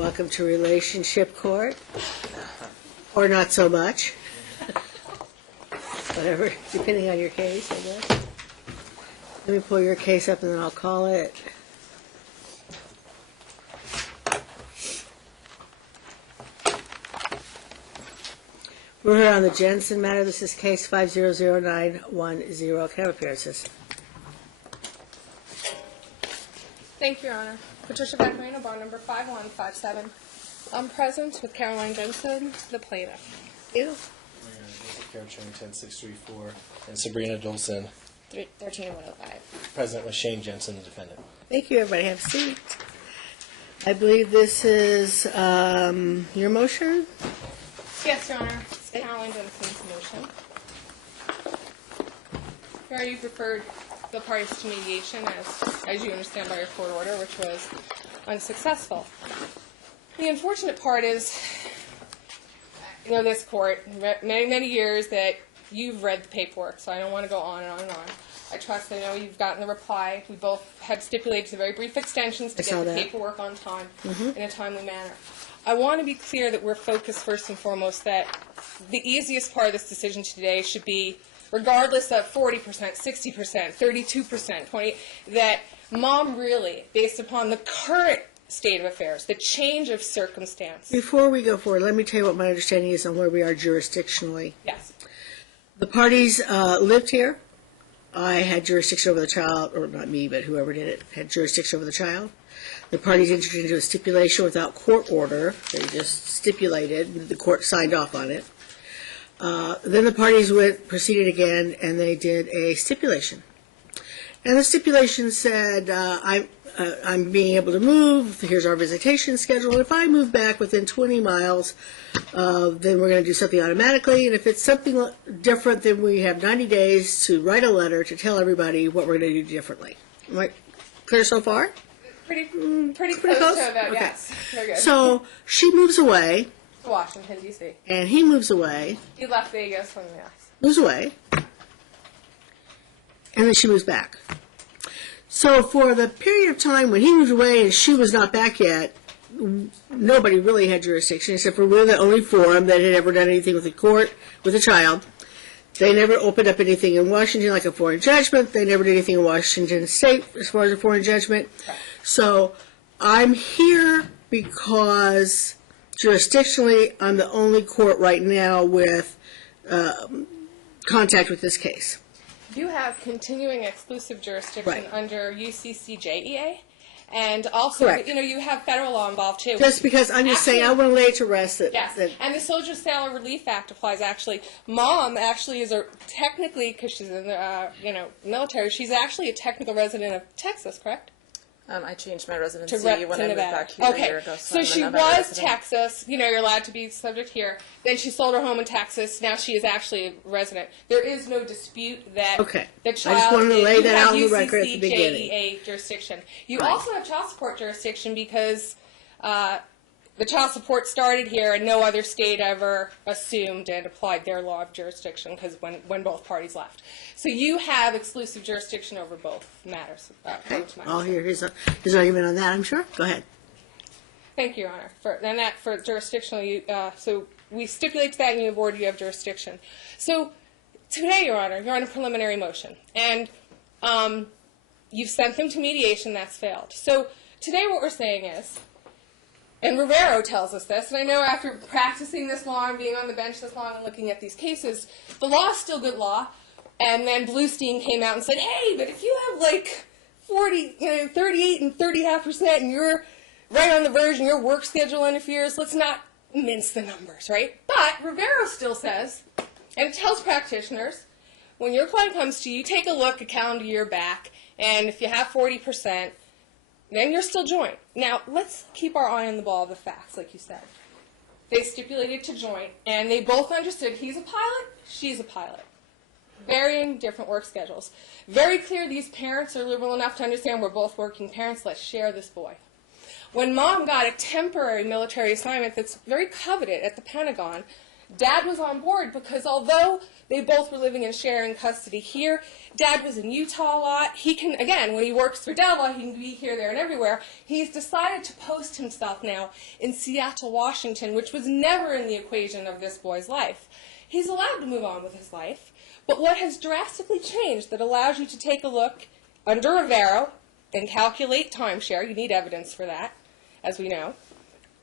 Welcome to Relationship Court, or not so much. Whatever, depending on your case, I guess. Let me pull your case up and then I'll call it. We're here on the Jensen matter. This is case 500910. Can I have appearances? Thank you, Your Honor. Patricia Beckerino, bar number 5157. I'm present with Caroline Jensen, the plaintiff. You? Character 10634, and Sabrina Dolson. 13105. Present with Shane Jensen, the defendant. Thank you. Everybody have a seat. I believe this is your motion? Yes, Your Honor. It's Caroline Jensen's motion. Here you've referred the parties to mediation, as you understand by your court order, which was unsuccessful. The unfortunate part is, you know, this court, many, many years that you've read the paperwork, so I don't want to go on and on and on. I trust, I know you've gotten the reply. We both had stipulated some very brief extensions to get the paperwork on time in a timely manner. I want to be clear that we're focused first and foremost that the easiest part of this decision today should be, regardless of 40%, 60%, 32%, 20%, that Mom really, based upon the current state of affairs, the change of circumstance. Before we go forward, let me tell you what my understanding is on where we are jurisdictionally. Yes. The parties lived here. I had jurisdiction over the child, or not me, but whoever did it had jurisdiction over the child. The parties entered into a stipulation without court order. They just stipulated. The court signed off on it. Then the parties proceeded again, and they did a stipulation. And the stipulation said, I'm being able to move. Here's our visitation schedule. If I move back within 20 miles, then we're going to do something automatically. And if it's something different, then we have 90 days to write a letter to tell everybody what we're going to do differently. Am I clear so far? Pretty close to that, okay. Yes. Very good. So she moves away. To Washington, D.C. And he moves away. He left Vegas from the ice. Moves away. And then she moves back. So for the period of time when he moved away and she was not back yet, nobody really had jurisdiction, except for we're the only forum that had ever done anything with the court, with a child. They never opened up anything in Washington like a foreign judgment. They never did anything in Washington State as far as a foreign judgment. Okay. So I'm here because jurisdictionally I'm the only court right now with contact with this case. You have continuing exclusive jurisdiction under UCCJEA, and also, you know, you have federal law involved too. Just because I'm just saying, I want to lay to rest that. Yes, and the Soldier Sailor Relief Act applies. Actually, Mom actually is technically, because she's in the military, she's actually a technical resident of Texas, correct? I changed my residency when I moved back here a year ago. So she was Texas. You know, you're allowed to be subject here. Then she sold her home in Texas. Now she is actually a resident. There is no dispute that the child I just wanted to lay that out on the record at the beginning. JEA jurisdiction. You also have child support jurisdiction because the child support started here and no other state ever assumed and applied their law of jurisdiction because when both parties left. So you have exclusive jurisdiction over both matters. I'll hear his argument on that, I'm sure. Go ahead. Thank you, Your Honor. For jurisdictional, so we stipulate to that in your board you have jurisdiction. So today, Your Honor, you're on a preliminary motion. And you've sent them to mediation. That's failed. So today what we're saying is, and Rivero tells us this, and I know after practicing this law and being on the bench this long and looking at these cases, the law is still good law. And then Bluestein came out and said, hey, but if you have like 38 and 30.5% and you're right on the verge and your work schedule interferes, let's not mince the numbers, right? But Rivero still says, and it tells practitioners, when your client comes to you, take a look a calendar year back, and if you have 40%, then you're still joint. Now, let's keep our eye on the ball of the facts, like you said. They stipulated to joint, and they both understood he's a pilot, she's a pilot. Varying different work schedules. Very clear these parents are liberal enough to understand we're both working parents, let's share this boy. When Mom got a temporary military assignment that's very coveted at the Pentagon, Dad was on board because although they both were living in sharing custody here, Dad was in Utah a lot. He can, again, when he works for Della, he can be here, there, and everywhere. He's decided to post himself now in Seattle, Washington, which was never in the equation of this boy's life. He's allowed to move on with his life, but what has drastically changed that allows you to take a look under Rivero and calculate timeshare, you need evidence for that, as we know,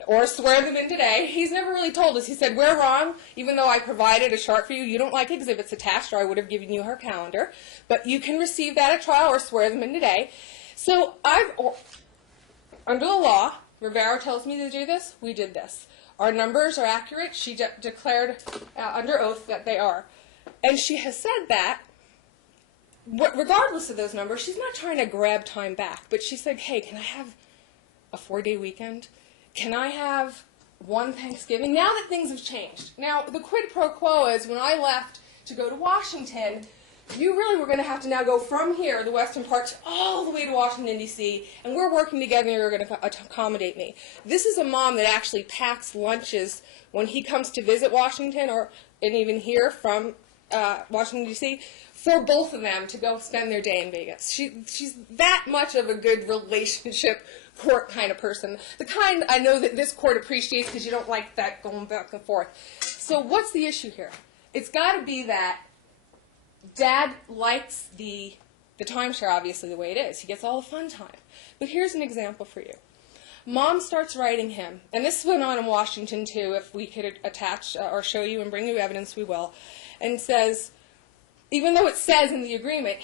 or swear them in today. He's never really told us. He said, we're wrong, even though I provided a chart for you. You don't like exhibits attached, or I would have given you her calendar. But you can receive that at trial or swear them in today. So under the law, Rivero tells me to do this, we did this. Our numbers are accurate. She declared under oath that they are. And she has said that, regardless of those numbers, she's not trying to grab time back. But she said, hey, can I have a 4-day weekend? Can I have one Thanksgiving? Now that things have changed. Now, the quid pro quo is when I left to go to Washington, you really were going to have to now go from here, the western part, all the way to Washington, D.C., and we're working together and you're going to accommodate me. This is a mom that actually packs lunches when he comes to visit Washington, and even here from Washington, D.C., for both of them to go spend their day in Vegas. She's that much of a good relationship court kind of person. The kind I know that this court appreciates because you don't like that going back and forth. So what's the issue here? It's got to be that Dad likes the timeshare, obviously, the way it is. He gets all the fun time. But here's an example for you. Mom starts writing him, and this went on in Washington too, if we could attach or show you and bring you evidence, we will, and says, even though it says in the agreement,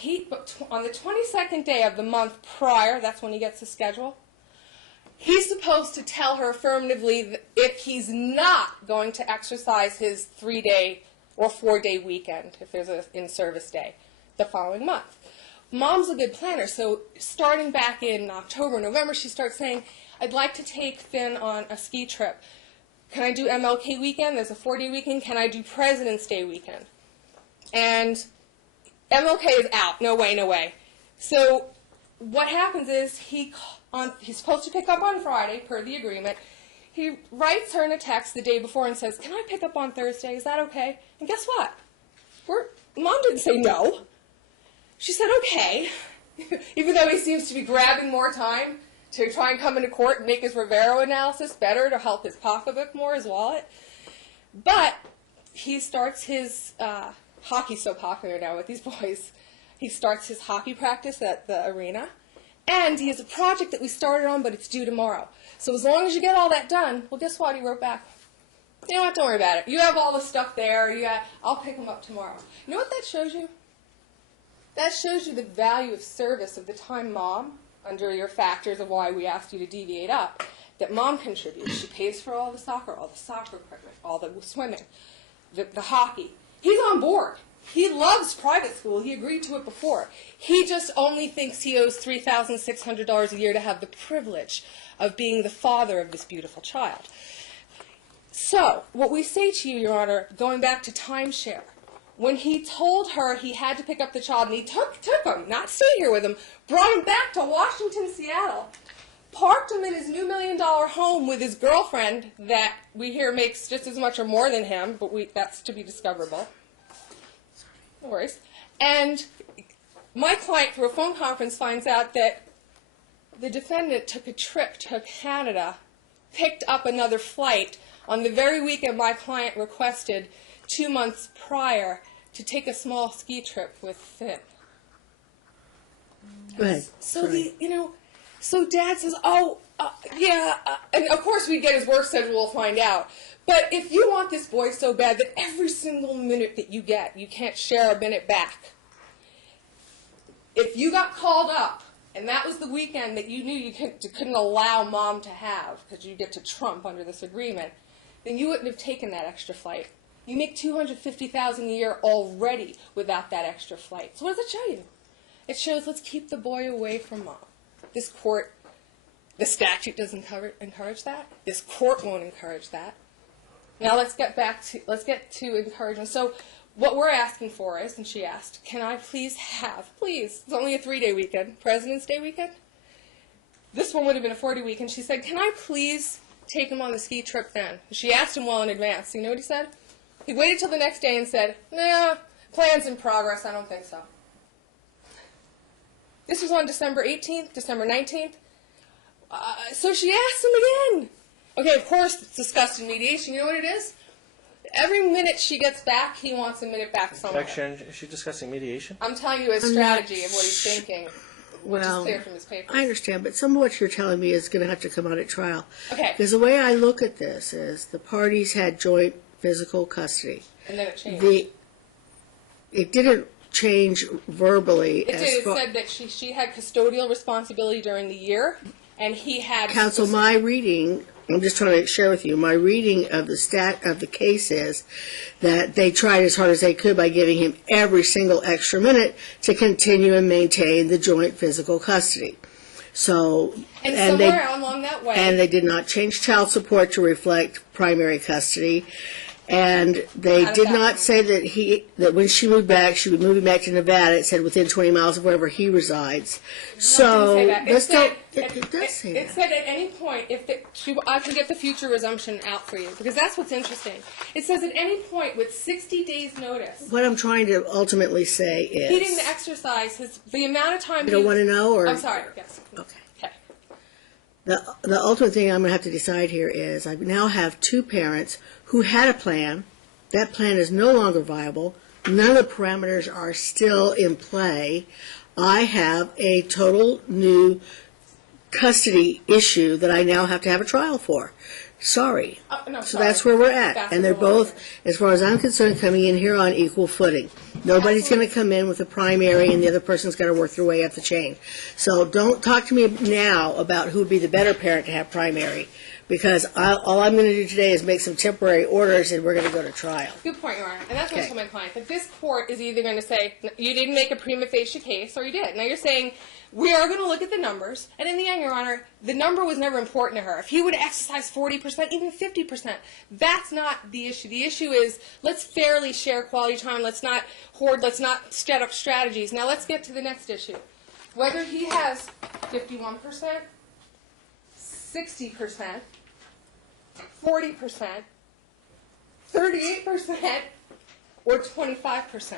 on the 22nd day of the month prior, that's when he gets the schedule, he's supposed to tell her affirmatively that if he's not going to exercise his 3-day or 4-day weekend, if there's an in-service day, the following month. Mom's a good planner, so starting back in October, November, she starts saying, I'd like to take Finn on a ski trip. Can I do MLK weekend? There's a 4-day weekend. Can I do President's Day weekend? And MLK is out. No way, no way. So what happens is he's supposed to pick up on Friday, per the agreement. He writes her in a text the day before and says, can I pick up on Thursday? Is that okay? And guess what? Mom didn't say no. She said, okay, even though he seems to be grabbing more time to try and come into court and make his Rivero analysis better to help his pocketbook more, his wallet. But he starts his, hockey's so popular now with these boys, he starts his hockey practice at the arena. And he has a project that we started on, but it's due tomorrow. So as long as you get all that done, well, guess what? He wrote back, you know what, don't worry about it. You have all the stuff there. I'll pick them up tomorrow. You know what that shows you? That shows you the value of service of the time Mom, under your factors of why we asked you to deviate up, that Mom contributes. She pays for all the soccer equipment, all the swimming, the hockey. He's on board. He loves private school. He agreed to it before. He just only thinks he owes $3,600 a year to have the privilege of being the father of this beautiful child. So, what we say to you, Your Honor, going back to timeshare, when he told her he had to pick up the child, and he took him, not stay here with him, brought him back to Washington, Seattle, parked him in his new $1 million home with his girlfriend that we hear makes just as much or more than him, but that's to be discoverable. No worries. And my client, through a phone conference, finds out that the defendant took a trip to Canada, picked up another flight on the very weekend my client requested 2 months prior to take a small ski trip with Finn. Go ahead. So so Dad says, and of course we get his work schedule, we'll find out. But if you want this boy so bad that every single minute that you get, you can't share a minute back. If you got called up, and that was the weekend that you knew you couldn't allow Mom to have, because you get to trump under this agreement, then you wouldn't have taken that extra flight. You make $250,000 a year already without that extra flight. So what does it show you? It shows let's keep the boy away from Mom. This court, the statute doesn't encourage that. This court won't encourage that. Now let's get to encouragement. So what we're asking for is, and she asked, can I please, it's only a 3-day weekend, President's Day weekend? This one would have been a 4-day weekend. She said, can I please take him on the ski trip then? She asked him well in advance. You know what he said? He waited till the next day and said, nah, plan's in progress, I don't think so. This was on December 18th, December 19th. So she asked him again. Okay, of course, it's discussed in mediation. You know what it is? Every minute she gets back, he wants a minute back somewhere. Objection. Is she discussing mediation? I'm telling you his strategy of what he's thinking, which is clear from his papers. I understand, but some of what you're telling me is going to have to come out at trial. Okay. Because the way I look at this is the parties had joint physical custody. And then it changed. It didn't change verbally. It did. It said that she had custodial responsibility during the year, and he had... Counsel, my reading, I'm just trying to share with you, my reading of the case is that they tried as hard as they could by giving him every single extra minute to continue and maintain the joint physical custody. So, and somewhere along that way... And they did not change child support to reflect primary custody. And they did not say that when she moved back, she would move him back to Nevada. It said within 20 miles of wherever he resides. So it does say that. It said at any point, I can get the future resumption out for you, because that's what's interesting. It says at any point with 60 days notice. What I'm trying to ultimately say is... He didn't exercise the amount of time... You don't want to know? Or? I'm sorry, yes. Okay. Okay. The ultimate thing I'm going to have to decide here is I now have two parents who had a plan. That plan is no longer viable. None of the parameters are still in play. I have a total new custody issue that I now have to have a trial for. Sorry. No, so that's where we're at. And they're both, as far as I'm concerned, coming in here on equal footing. Nobody's going to come in with a primary and the other person's got to work their way up the chain. So don't talk to me now about who would be the better parent to have primary, because all I'm going to do today is make some temporary orders and we're going to go to trial. Good point, Your Honor. And that's what I told my client, that this court is either going to say, you didn't make a prima facie case, or you did. Now you're saying, we are going to look at the numbers, and in the end, Your Honor, the number was never important to her. If he would exercise 40%, even 50%, that's not the issue. The issue is, let's fairly share quality time, let's not hoard, let's not set up strategies. Now let's get to the next issue. Whether he has 51%, 60%, 40%, 38%, or 25%.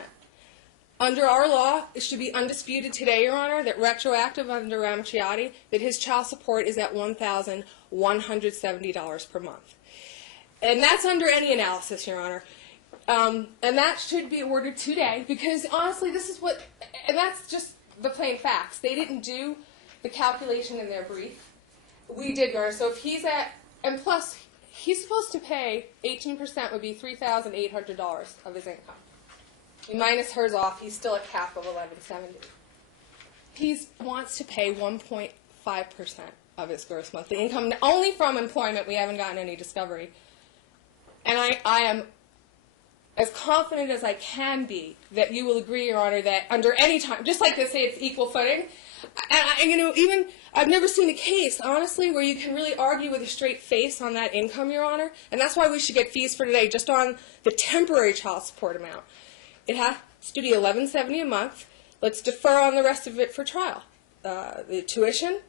Under our law, it should be undisputed today, Your Honor, that retroactive under Ramacciati, that his child support is at $1,170 per month. And that's under any analysis, Your Honor. And that should be ordered today, because honestly, this is what, and that's just the plain facts. They didn't do the calculation in their brief. We did, Your Honor. So if he's at, and plus, he's supposed to pay 18% would be $3,800 of his income. Minus hers off, he's still a cap of $1,170. He wants to pay 1.5% of his gross monthly income, only from employment. We haven't gotten any discovery. And I am as confident as I can be that you will agree, Your Honor, that under any time, just like they say it's equal footing, and you know, even I've never seen a case, honestly, where you can really argue with a straight face on that income, Your Honor. And that's why we should get fees for today, just on the temporary child support amount. It has to be $1,170 a month. Let's defer on the rest of it for trial. The tuition,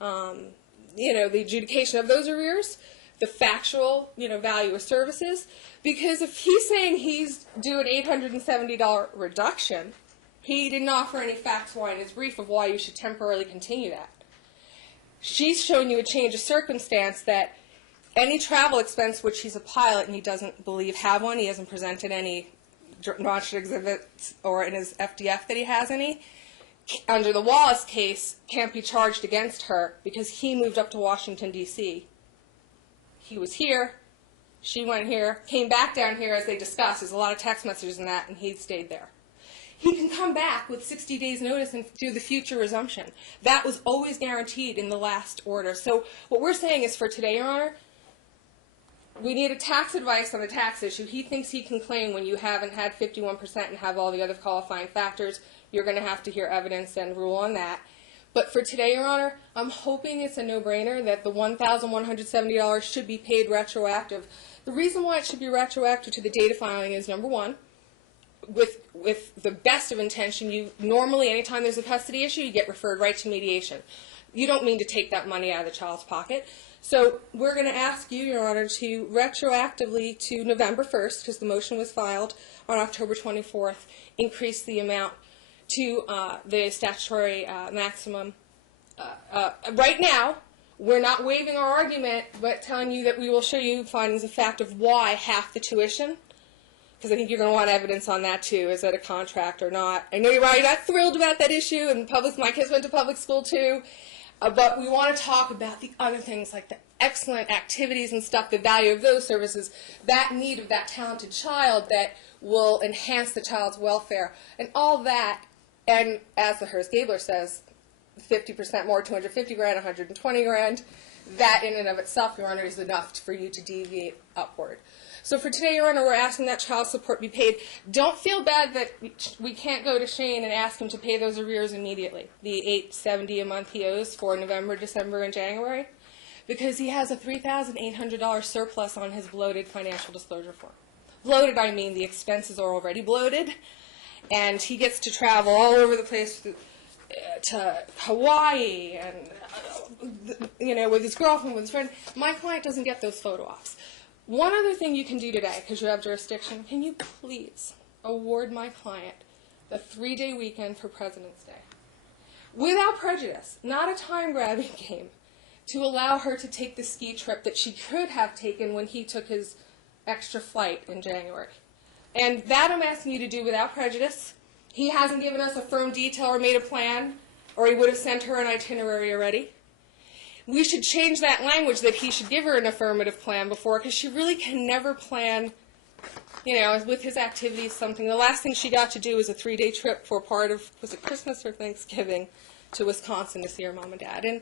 the adjudication of those arrears, the factual, value of services. Because if he's saying he's due an $870 reduction, he didn't offer any facts why in his brief of why you should temporarily continue that. She's shown you a change of circumstance that any travel expense, which he's a pilot and he doesn't believe have one, he hasn't presented any notched exhibits or in his FDF that he has any, under the Wallace case, can't be charged against her because he moved up to Washington, D.C. He was here, she went here, came back down here as they discussed. There's a lot of text messages in that, and he stayed there. He can come back with 60 days notice and do the future resumption. That was always guaranteed in the last order. So what we're saying is for today, Your Honor, we need a tax advice on the tax issue. He thinks he can claim when you haven't had 51% and have all the other qualifying factors, you're going to have to hear evidence and rule on that. But for today, Your Honor, I'm hoping it's a no-brainer that the $1,170 should be paid retroactive. The reason why it should be retroactive to the date of filing is, number one, with the best of intention, you normally, anytime there's a custody issue, you get referred right to mediation. you don't mean to take that money out of the child's pocket. So we're going to ask you, Your Honor, to retroactively to November 1st, because the motion was filed on October 24th, increase the amount to the statutory maximum. Right now, we're not waiving our argument, but telling you that we will show you findings of fact of why half the tuition, because I think you're going to want evidence on that too. Is that a contract or not? I know you're not thrilled about that issue, and my kids went to public school too. But we want to talk about the other things like the excellent activities and stuff, the value of those services, that need of that talented child that will enhance the child's welfare, and all that. And as the Hearst-Gabler says, 50% more, 250 grand, 120 grand, that in and of itself, Your Honor, is enough for you to deviate upward. So for today, Your Honor, we're asking that child support be paid. Don't feel bad that we can't go to Shane and ask him to pay those arrears immediately, the $870 a month he owes for November, December, and January, because he has a $3,800 surplus on his bloated financial disclosure form. Bloated, I mean the expenses are already bloated, and he gets to travel all over the place to Hawaii and, with his girlfriend, with his friends. My client doesn't get those photo ops. One other thing you can do today, because you have jurisdiction, can you please award my client the 3-day weekend for President's Day? Without prejudice, not a time-grabbing game, to allow her to take the ski trip that she could have taken when he took his extra flight in January. And that I'm asking you to do without prejudice. He hasn't given us a firm detail or made a plan, or he would have sent her an itinerary already. We should change that language that he should give her an affirmative plan before, because she really can never plan, with his activities something. The last thing she got to do was a 3-day trip for part of, was it Christmas or Thanksgiving, to Wisconsin to see her mom and dad. And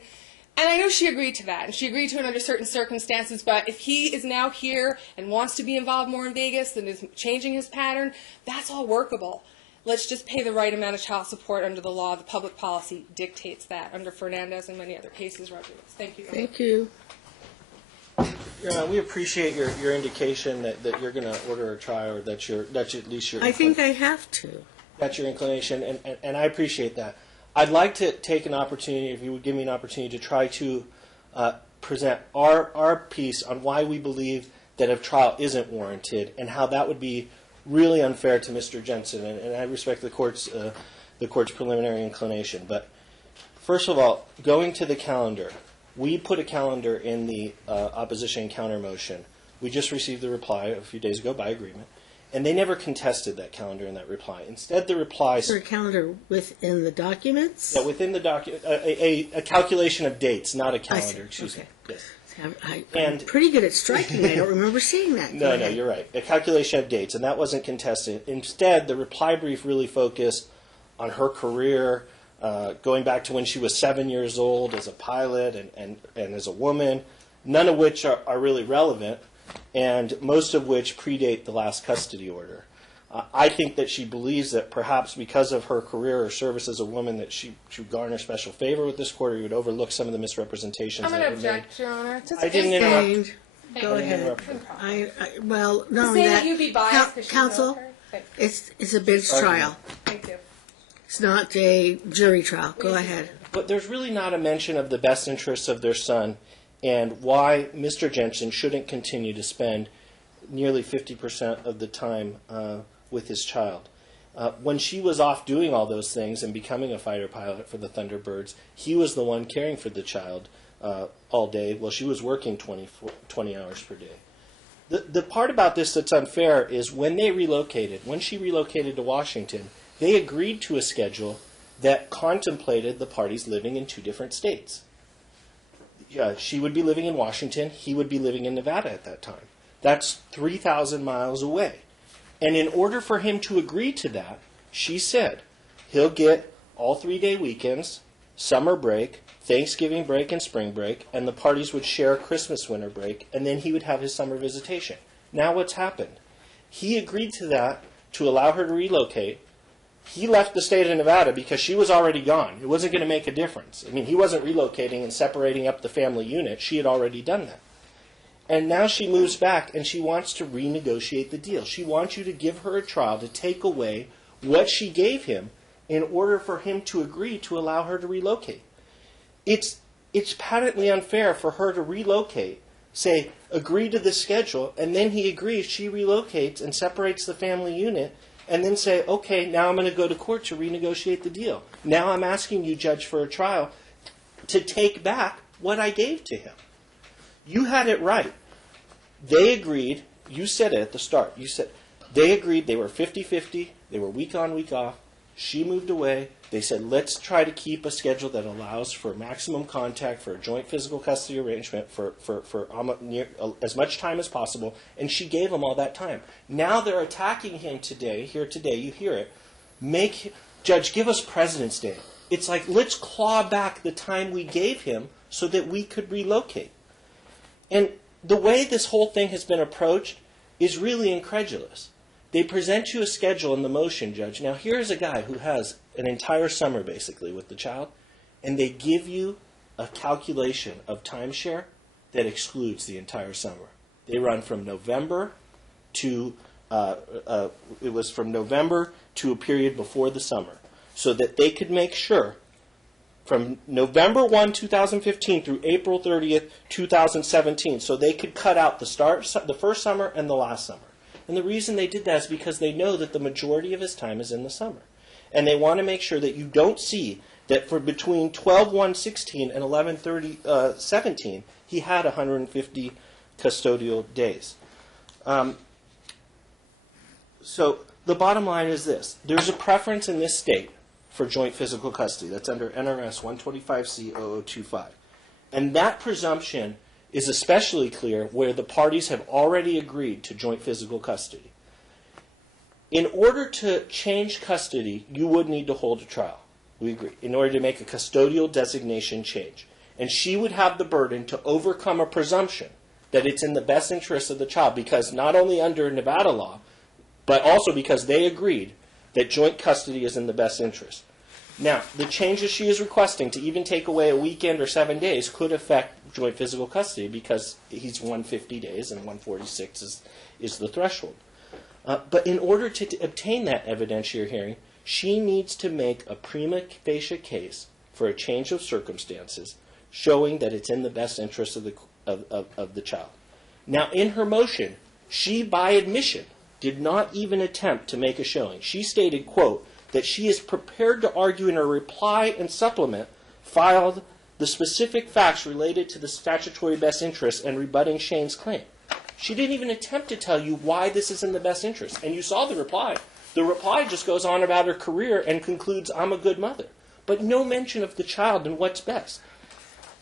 I know she agreed to that, and she agreed to it under certain circumstances, but if he is now here and wants to be involved more in Vegas and is changing his pattern, that's all workable. Let's just pay the right amount of child support under the law. The public policy dictates that under Fernandez and many other cases. Rodriguez. Thank you. Thank you. We appreciate your indication that you're going to order a trial, or that's at least your. I think I have to. That's your inclination, and I appreciate that. I'd like to take an opportunity, if you would give me an opportunity, to try to present our piece on why we believe that a trial isn't warranted, and how that would be really unfair to Mr. Jensen, and I respect the court's preliminary inclination. But first of all, going to the calendar, we put a calendar in the opposition counter motion. We just received the reply a few days ago by agreement, and they never contested that calendar in that reply. Instead, the reply... Is there a calendar within the documents? Yeah, within the document, a calculation of dates, not a calendar. Excuse me. Yes. I'm pretty good at striking. I don't remember seeing that. No, you're right. A calculation of dates, and that wasn't contested. Instead, the reply brief really focused on her career, going back to when she was 7 years old as a pilot and as a woman, none of which are really relevant, and most of which predate the last custody order. I think that she believes that perhaps because of her career or service as a woman that she should garner special favor with this court, or you would overlook some of the misrepresentations. I'm going to object, Your Honor. I didn't interrupt. Go ahead. Well, not only Say that, you'd be biased because counsel, it's a bench trial. Thank you. It's not a jury trial. Go ahead. But there's really not a mention of the best interests of their son and why Mr. Jensen shouldn't continue to spend nearly 50% of the time with his child. When she was off doing all those things and becoming a fighter pilot for the Thunderbirds, he was the one caring for the child all day while she was working 20 hours per day. The part about this that's unfair is when she relocated to Washington, they agreed to a schedule that contemplated the parties living in 2 different states. She would be living in Washington, he would be living in Nevada at that time. That's 3,000 miles away. And in order for him to agree to that, she said he'll get all 3-day weekends, summer break, Thanksgiving break, and spring break, and the parties would share Christmas winter break, and then he would have his summer visitation. Now what's happened? He agreed to that to allow her to relocate. He left the state of Nevada because she was already gone. It wasn't going to make a difference. I mean, he wasn't relocating and separating up the family unit. She had already done that. And now she moves back and she wants to renegotiate the deal. She wants you to give her a trial to take away what she gave him in order for him to agree to allow her to relocate. it's patently unfair for her to relocate, say, agree to the schedule, and then he agrees, she relocates and separates the family unit, and then say, okay, now I'm going to go to court to renegotiate the deal. Now I'm asking you, Judge, for a trial to take back what I gave to him. You had it right. They agreed. You said it at the start. You said they agreed. They were 50-50. They were week on, week off. She moved away. They said, let's try to keep a schedule that allows for maximum contact, for a joint physical custody arrangement, for as much time as possible. And she gave him all that time. Now they're attacking him today. Here today, you hear it. Judge, give us President's Day. It's like, let's claw back the time we gave him so that we could relocate. And the way this whole thing has been approached is really incredulous. They present you a schedule in the motion, Judge. Now, here's a guy who has an entire summer, basically, with the child, and they give you a calculation of timeshare that excludes the entire summer. They run from November to, it was from November to a period before the summer, so that they could make sure from November 1, 2015 through April 30th, 2017, so they could cut out the first summer and the last summer. And the reason they did that is because they know that the majority of his time is in the summer. And they want to make sure that you don't see that for between 12/1/16 and 11/30/17, he had 150 custodial days. So the bottom line is this. There's a preference in this state for joint physical custody. That's under NRS 125C0025. And that presumption is especially clear where the parties have already agreed to joint physical custody. In order to change custody, you would need to hold a trial. We agree. In order to make a custodial designation change. And she would have the burden to overcome a presumption that it's in the best interest of the child, because not only under Nevada law, but also because they agreed that joint custody is in the best interest. Now, the changes she is requesting to even take away a weekend or 7 days could affect joint physical custody because he's 150 days and 146 is the threshold. But in order to obtain that evidentiary hearing, she needs to make a prima facie case for a change of circumstances showing that it's in the best interest of the child. Now, in her motion, she, by admission, did not even attempt to make a showing. She stated, quote, that she is prepared to argue in her reply and supplement filed the specific facts related to the statutory best interest and rebutting Shane's claim. She didn't even attempt to tell you why this is in the best interest. And you saw the reply. The reply just goes on about her career and concludes, I'm a good mother. But no mention of the child and what's best.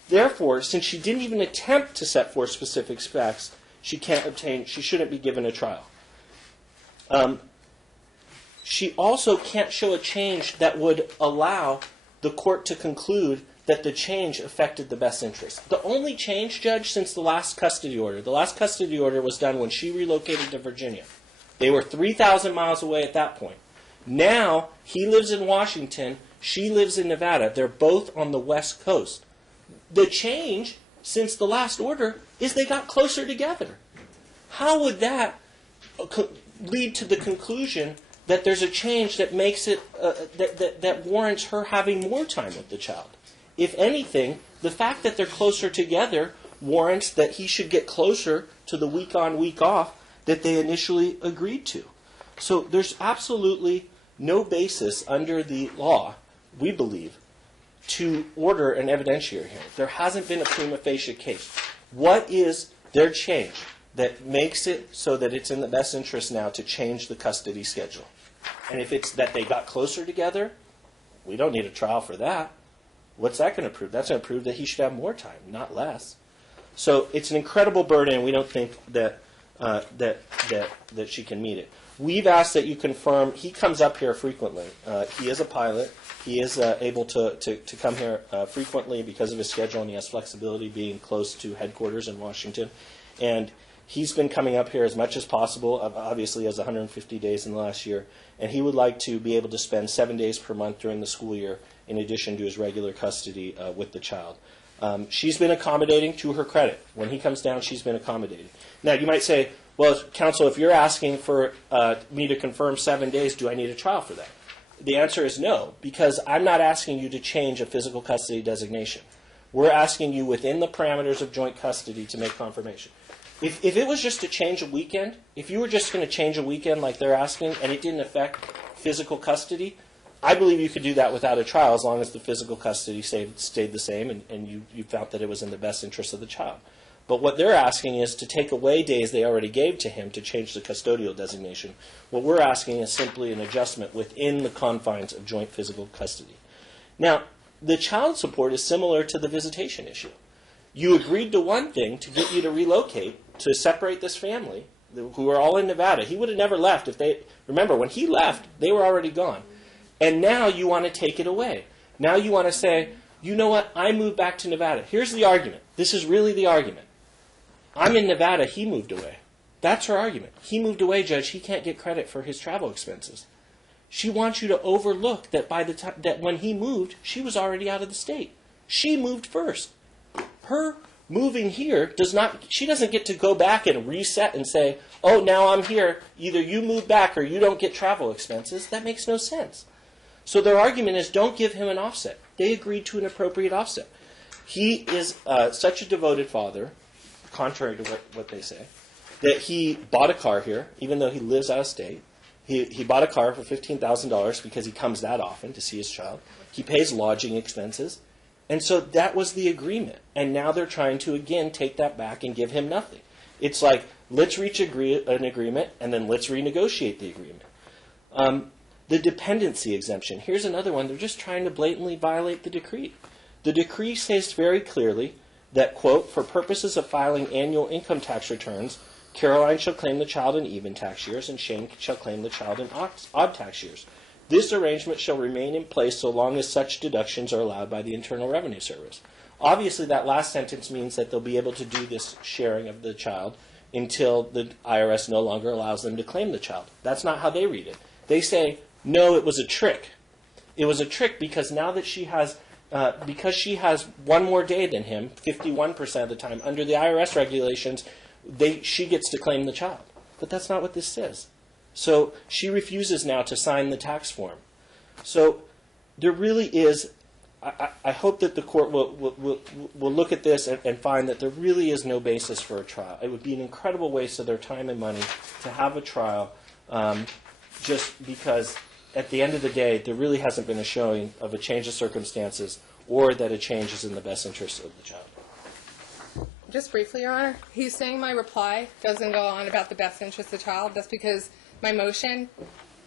Therefore, since she didn't even attempt to set forth specific facts, she shouldn't be given a trial. She also can't show a change that would allow the court to conclude that the change affected the best interest. The only change, Judge, since the last custody order was done when she relocated to Virginia. They were 3,000 miles away at that point. Now, he lives in Washington, she lives in Nevada. They're both on the West Coast. The change since the last order is they got closer together. How would that lead to the conclusion that there's a change that makes it that warrants her having more time with the child? If anything, the fact that they're closer together warrants that he should get closer to the week on, week off that they initially agreed to. So there's absolutely no basis under the law, we believe, to order an evidentiary hearing. There hasn't been a prima facie case. What is their change that makes it so that it's in the best interest now to change the custody schedule? And if it's that they got closer together, we don't need a trial for that. What's that going to prove? That's going to prove that he should have more time, not less. So it's an incredible burden, and we don't think that that she can meet it. We've asked that you confirm. He comes up here frequently. He is a pilot. He is able to come here frequently because of his schedule, and he has flexibility being close to headquarters in Washington. And he's been coming up here as much as possible. Obviously, has 150 days in the last year. And he would like to be able to spend 7 days per month during the school year in addition to his regular custody with the child. She's been accommodating, to her credit. When he comes down, she's been accommodating. Now, you might say, well, counsel, if you're asking for me to confirm 7 days, do I need a trial for that? The answer is no, because I'm not asking you to change a physical custody designation. We're asking you within the parameters of joint custody to make confirmation. If it was just to change a weekend, if you were just going to change a weekend like they're asking and it didn't affect physical custody, I believe you could do that without a trial as long as the physical custody stayed the same and you felt that it was in the best interest of the child. But what they're asking is to take away days they already gave to him to change the custodial designation. What we're asking is simply an adjustment within the confines of joint physical custody. Now, the child support is similar to the visitation issue. You agreed to one thing to get you to relocate, to separate this family, who are all in Nevada. He would have never left if they, remember, when he left, they were already gone. And now you want to take it away. Now you want to say, you know what, I moved back to Nevada. Here's the argument. This is really the argument. I'm in Nevada, he moved away. That's her argument. He moved away, Judge, he can't get credit for his travel expenses. She wants you to overlook that by the time that when he moved, she was already out of the state. She moved first. Her moving here does not, she doesn't get to go back and reset and say, oh, now I'm here, either you move back or you don't get travel expenses. That makes no sense. So their argument is don't give him an offset. They agreed to an appropriate offset. He is such a devoted father, contrary to what they say, that he bought a car here, even though he lives out of state. He bought a car for $15,000 because he comes that often to see his child. He pays lodging expenses. And so that was the agreement. And now they're trying to, again, take that back and give him nothing. It's like, let's reach an agreement, and then let's renegotiate the agreement. The dependency exemption. Here's another one. They're just trying to blatantly violate the decree. The decree says very clearly that, quote, for purposes of filing annual income tax returns, Caroline shall claim the child in even tax years, and Shane shall claim the child in odd tax years. This arrangement shall remain in place so long as such deductions are allowed by the Internal Revenue Service. Obviously, that last sentence means that they'll be able to do this sharing of the child until the IRS no longer allows them to claim the child. That's not how they read it. They say, no, it was a trick. It was a trick because now that she has one more day than him, 51% of the time, under the IRS regulations, she gets to claim the child. But that's not what this says. So she refuses now to sign the tax form. So there really is, I hope that the court will look at this and find that there really is no basis for a trial. It would be an incredible waste of their time and money to have a trial just because at the end of the day, there really hasn't been a showing of a change of circumstances or that a change is in the best interest of the child. Just briefly, Your Honor, he's saying my reply doesn't go on about the best interest of the child. That's because my motion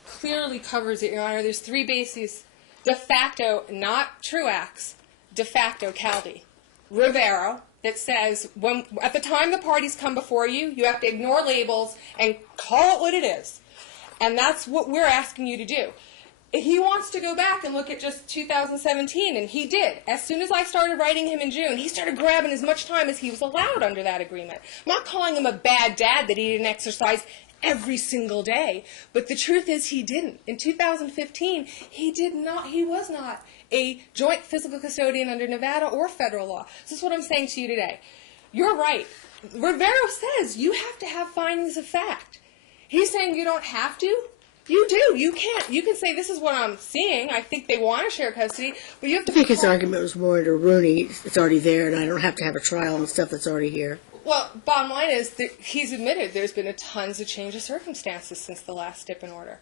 clearly covers it, Your Honor. There's three bases. De facto, not true acts, de facto Caldi. Rivero, that says when at the time the parties come before you, you have to ignore labels and call it what it is. And that's what we're asking you to do. He wants to go back and look at just 2017, and he did. As soon as I started writing him in June, he started grabbing as much time as he was allowed under that agreement. I'm not calling him a bad dad that he didn't exercise every single day, but the truth is he didn't. In 2015, he was not a joint physical custodian under Nevada or federal law. This is what I'm saying to you today. You're right. Rivero says you have to have findings of fact. He's saying you don't have to. You do. You can't. You can say this is what I'm seeing. I think they want to share custody, but you have to. I think his argument was more to Rooney. It's already there, and I don't have to have a trial on stuff that's already here. Well, bottom line is that he's admitted there's been tons of change of circumstances since the last stip in order.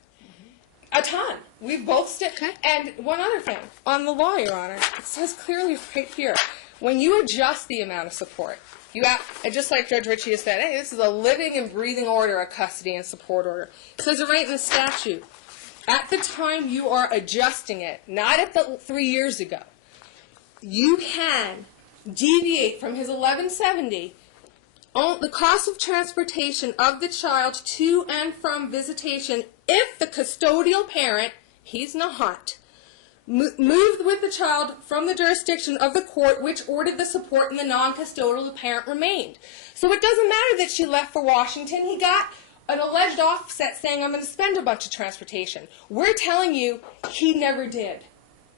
A ton. We've both stepped. Okay. And one other thing on the law, Your Honor, it says clearly right here when you adjust the amount of support. You have, and just like Judge Ritchie has said, hey, this is a living and breathing order, a custody and support order. It says it right in the statute. At the time you are adjusting it, not at the 3 years ago, you can deviate from his 1170 on the cost of transportation of the child to and from visitation if the custodial parent, he's not, moved with the child from the jurisdiction of the court which ordered the support and the non-custodial the parent remained. So it doesn't matter that she left for Washington. He got an alleged offset saying, I'm going to spend a bunch of transportation. We're telling you he never did.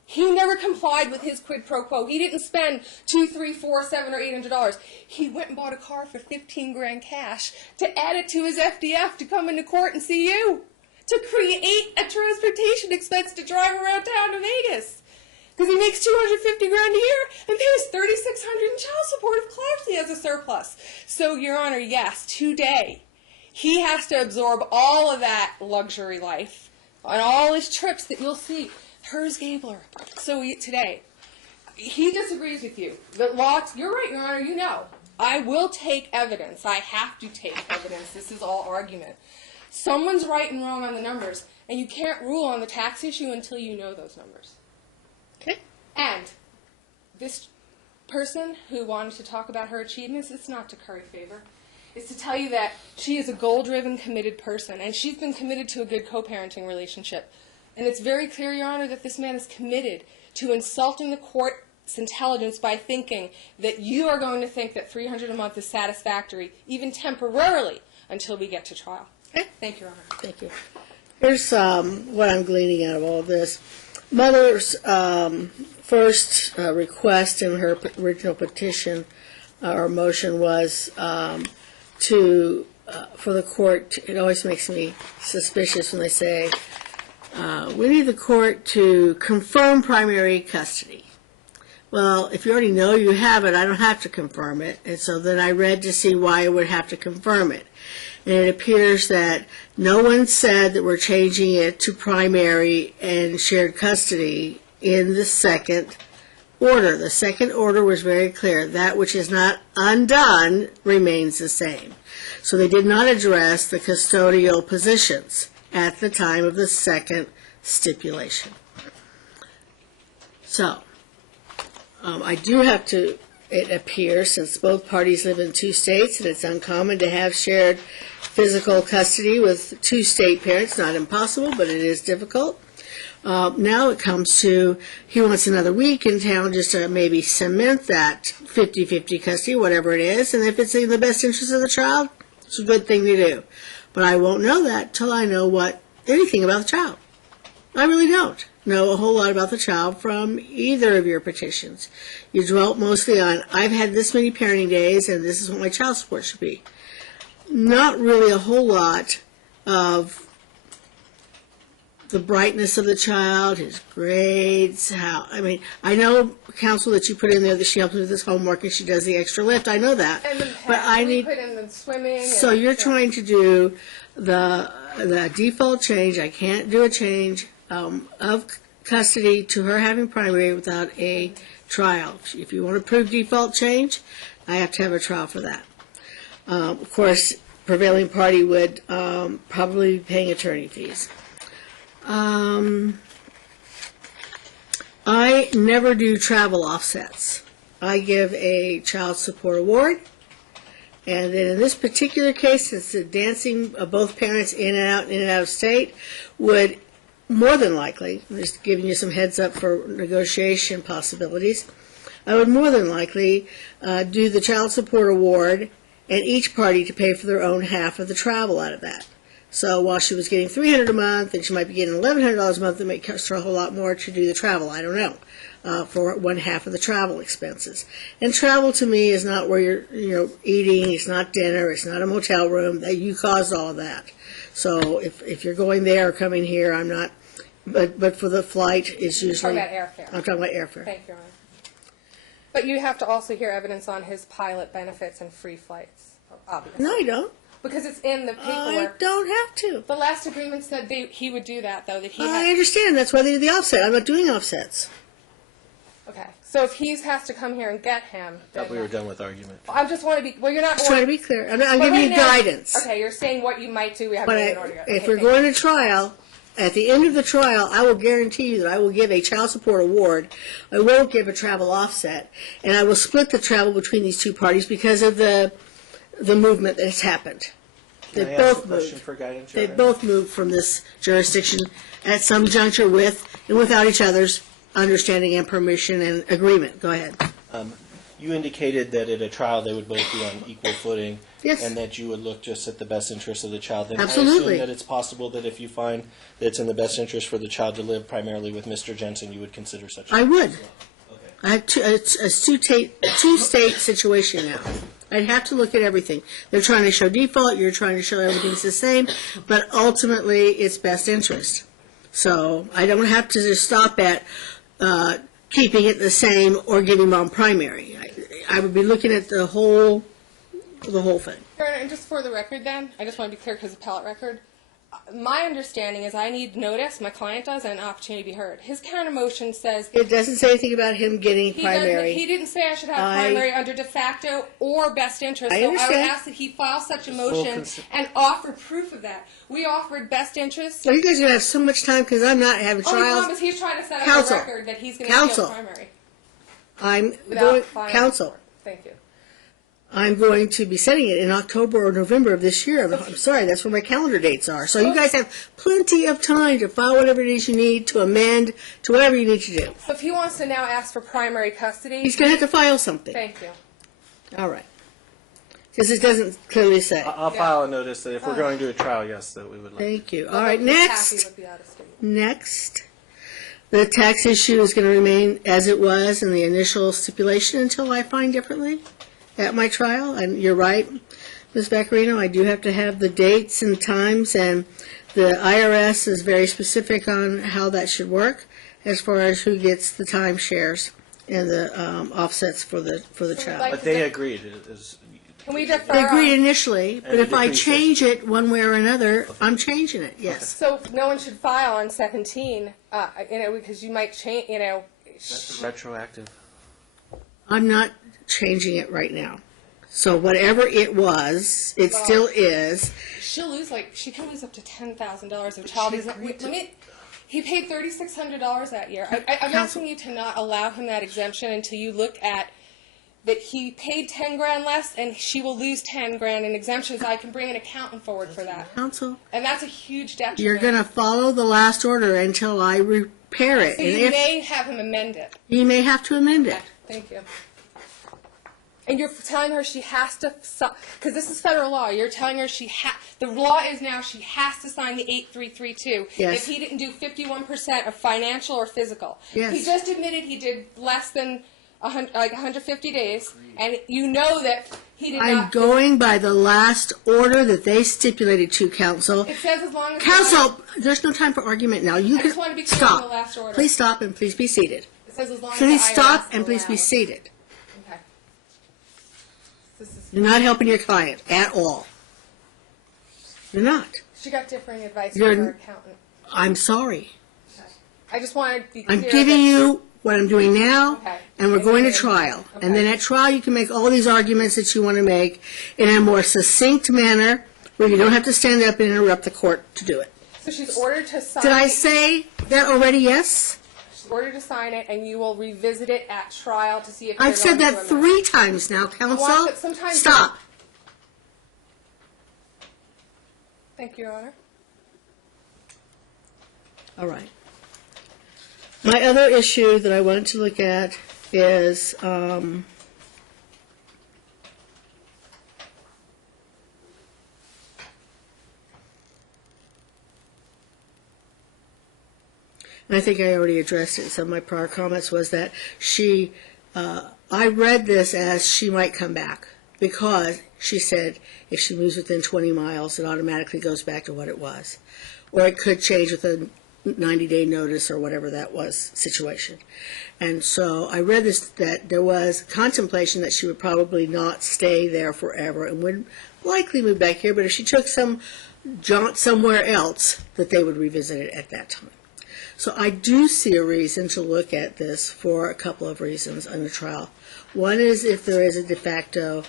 He never complied with his quid pro quo. He didn't spend $200, $300, $400, $700 or $800. He went and bought a car for $15,000 cash to add it to his FDF to come into court and see you, to create a transportation expense to drive around town to Vegas. because he makes $250,000 a year and pays $3,600 in child support if Clarksey has a surplus. So, Your Honor, yes, today he has to absorb all of that luxury life and all his trips that you'll see. Hers Gabler. So today, he disagrees with you. The law, you're right, Your Honor, you know. I will take evidence. I have to take evidence. This is all argument. Someone's right and wrong on the numbers, and you can't rule on the tax issue until you know those numbers. Okay. And this person who wanted to talk about her achievements, it's not to curry favor. It's to tell you that she is a goal-driven, committed person, and she's been committed to a good co-parenting relationship. And it's very clear, Your Honor, that this man is committed to insulting the court's intelligence by thinking that you are going to think that $300 a month is satisfactory, even temporarily, until we get to trial. Okay. Thank you, Your Honor. Thank you. Here's what I'm gleaning out of all of this. Mother's first request in her original petition or motion was for the court. It always makes me suspicious when they say, we need the court to confirm primary custody. Well, if you already know you have it, I don't have to confirm it. And so then I read to see why I would have to confirm it. And it appears that no one said that we're changing it to primary and shared custody in the second order. The second order was very clear. That which is not undone remains the same. So they did not address the custodial positions at the time of the second stipulation. So, I do have to, it appears, since both parties live in two states and it's uncommon to have shared physical custody with two state parents, not impossible, but it is difficult. Now it comes to, he wants another week in town just to maybe cement that 50-50 custody, whatever it is, and if it's in the best interest of the child, it's a good thing to do. But I won't know that till I know anything about the child. I really don't know a whole lot about the child from either of your petitions. You dwelt mostly on, I've had this many parenting days and this is what my child support should be. Not really a whole lot of the brightness of the child, his grades, I know, counsel, that you put in there that she helps with his homework and she does the extra lift. I know that. And but I need, put in the swimming. So you're trying to do the default change. I can't do a change of custody to her having primary without a trial. If you want to prove default change, I have to have a trial for that. Of course, prevailing party would probably be paying attorney fees. I never do travel offsets. I give a child support award, and then in this particular case, it's the dancing of both parents in and out of state, would more than likely, I'm just giving you some heads up for negotiation possibilities, I would more than likely do the child support award and each party to pay for their own half of the travel out of that. So while she was getting $300 a month, and she might be getting $1,100 a month, it might cost her a whole lot more to do the travel. I don't know, for one half of the travel expenses. And travel to me is not where you're eating. It's not dinner. It's not a motel room. That you caused all of that. So if you're going there or coming here, I'm not. But for the flight, it's usually. You're talking about airfare. I'm talking about airfare. Thank you, Your Honor. But you have to also hear evidence on his pilot benefits and free flights, obviously. No, I don't. Because it's in the paperwork. I don't have to. The last agreement said he would do that, though. That he. I understand. That's why they do the offset. I'm not doing offsets. Okay. So if he has to come here and get him. I thought we were done with argument. I just want to be. Well, you're not. Just trying to be clear. I'm giving you guidance. Okay, you're saying what you might do. We have But in order. if we're going to trial, at the end of the trial, I will guarantee you that I will give a child support award. I won't give a travel offset, and I will split the travel between these two parties because of the movement that has happened. They both moved. They both moved from this jurisdiction at some juncture with and without each other's understanding and permission and agreement. Go ahead. You indicated that at a trial they would both be on equal footing. Yes. And that you would look just at the best interest of the child. Then Absolutely. I assume that it's possible that if you find that it's in the best interest for the child to live primarily with Mr. Jensen, you would consider such. I would. Okay. I have it's a two-state situation now. I'd have to look at everything. They're trying to show default. You're trying to show everything's the same. But ultimately, it's best interest. So I don't have to just stop at keeping it the same or giving mom primary. I would be looking at the whole thing. And just for the record then, I just want to be clear because of appellate record. My understanding is I need notice, my client does, and an opportunity to be heard. His counter motion says... It doesn't say anything about him getting primary. He didn't say I should have primary under de facto or best interest. I understand. So I would ask that he file such a motion and offer proof of that. We offered best interest. So you guys are going to have so much time because I'm not having trials. Oh, promise he's trying to set up a record that he's going to appeal primary. Counsel. Thank you. I'm going to be setting it in October or November of this year. I'm sorry, that's where my calendar dates are. So you guys have plenty of time to file whatever it is you need, to amend, to whatever you need to do. So if he wants to now ask for primary custody... He's going to have to file something. Thank you. All right. Because it doesn't clearly say. I'll file a notice that if we're going to a trial, yes, that we would like. Thank you. All right, next. Next. The tax issue is going to remain as it was in the initial stipulation until I find differently at my trial. And you're right, Ms. Vaccarino, I do have to have the dates and times, and the IRS is very specific on how that should work as far as who gets the timeshares and the offsets for the child. But they agreed. Can we defer? They agreed initially, but if I decrease change it one way or another, I'm changing it, yes. So no one should file on 17, because you might change, That's retroactive. I'm not changing it right now. So whatever it was, it still is. She'll lose, she can lose up to $10,000 of child. He paid $3,600 that year. I'm asking you to not allow him that exemption until you look at that he paid $10,000 less, and she will lose $10,000 in exemptions. I can bring an accountant forward for that. Counsel, and that's a huge detriment. you're going to follow the last order until I repair it. So you may have him amend it. You may have to amend it. Thank you. And you're telling her she has to, because this is federal law, you're telling her the law is now she has to sign the 8332 Yes. if he didn't do 51% of financial or physical. Yes. He just admitted he did less than 150 days, and you know that he did not. I'm going by the last order that they stipulated to counsel. It says as long as... Counsel, there's no time for argument now. You I just want to be clear stop. on the last order. Please stop and please be seated. It says as long Please as the stop IRS and please be allows. seated. Okay. This is... You're not helping your client at all. You're not. She got differing advice You're- from her accountant. I'm sorry. Okay. I just wanted to be clear. I'm giving you what I'm doing now, Okay. and we're going to trial. Okay. And then at trial, you can make all these arguments that you want to make in a more succinct manner where you don't have to stand up and interrupt the court to do it. So she's ordered to sign... Did I say that already? Yes? She's ordered to sign it, and you will revisit it at trial to see if I've you're said going that to amend. 3 times now, counsel. but sometimes- Stop. Thank you, Your Honor. All right. My other issue that I wanted to look at is and I think I already addressed it. Some of my prior comments was that I read this as she might come back because she said if she moves within 20 miles, it automatically goes back to what it was. Or it could change with a 90-day notice or whatever that was situation. And so I read this, that there was contemplation that she would probably not stay there forever and would likely move back here, but if she took some jaunt somewhere else, that they would revisit it at that time. So I do see a reason to look at this for a couple of reasons on the trial. One is if there is a de facto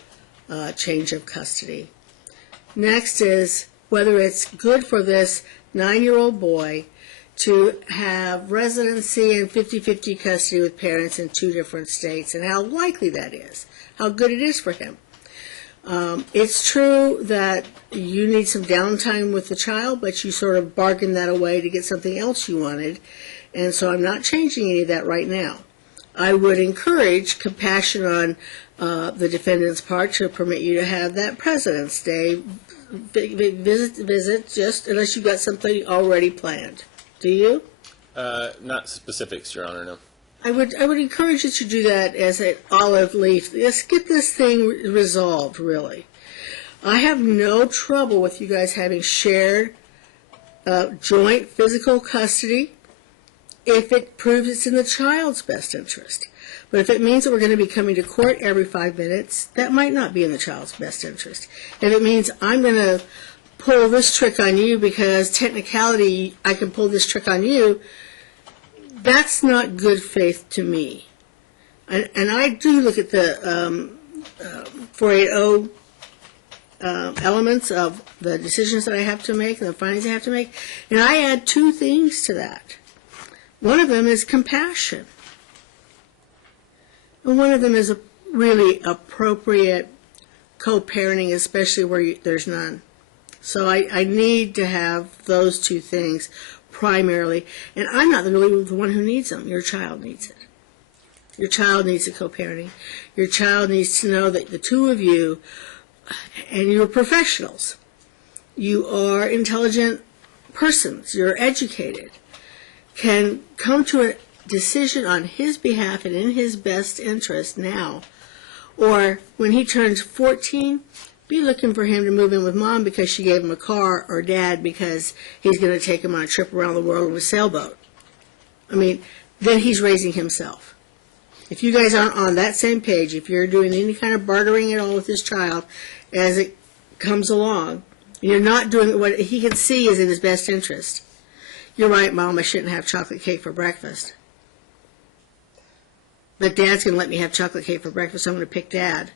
change of custody. Next is whether it's good for this 9-year-old boy to have residency and 50-50 custody with parents in 2 different states, and how likely that is, how good it is for him. It's true that you need some downtime with the child, but you sort of bargain that away to get something else you wanted, and so I'm not changing any of that right now. I would encourage compassion on the defendant's part to permit you to have that President's Day visit, just unless you've got something already planned. Do you? Not specifics, Your Honor, no. I would encourage you to do that as an olive leaf. Let's get this thing resolved, really. I have no trouble with you guys having shared joint physical custody if it proves it's in the child's best interest. But if it means that we're going to be coming to court every 5 minutes, that might not be in the child's best interest. If it means I'm going to pull this trick on you because technicality, I can pull this trick on you, that's not good faith to me. And I do look at the 480 elements of the decisions that I have to make and the findings I have to make, and I add 2 things to that. One of them is compassion. And one of them is a really appropriate co-parenting, especially where there's none. So I need to have those 2 things primarily. And I'm not really the one who needs them. Your child needs it. Your child needs the co-parenting. Your child needs to know that the 2 of you, and you're professionals, you are intelligent persons, you're educated, can come to a decision on his behalf and in his best interest now. Or when he turns 14, be looking for him to move in with mom because she gave him a car, or dad because he's going to take him on a trip around the world with a sailboat. I mean, then he's raising himself. If you guys aren't on that same page, if you're doing any kind of bartering at all with this child as it comes along, you're not doing what he can see is in his best interest. You're right, Mom, I shouldn't have chocolate cake for breakfast. But Dad's going to let me have chocolate cake for breakfast, so I'm going to pick Dad.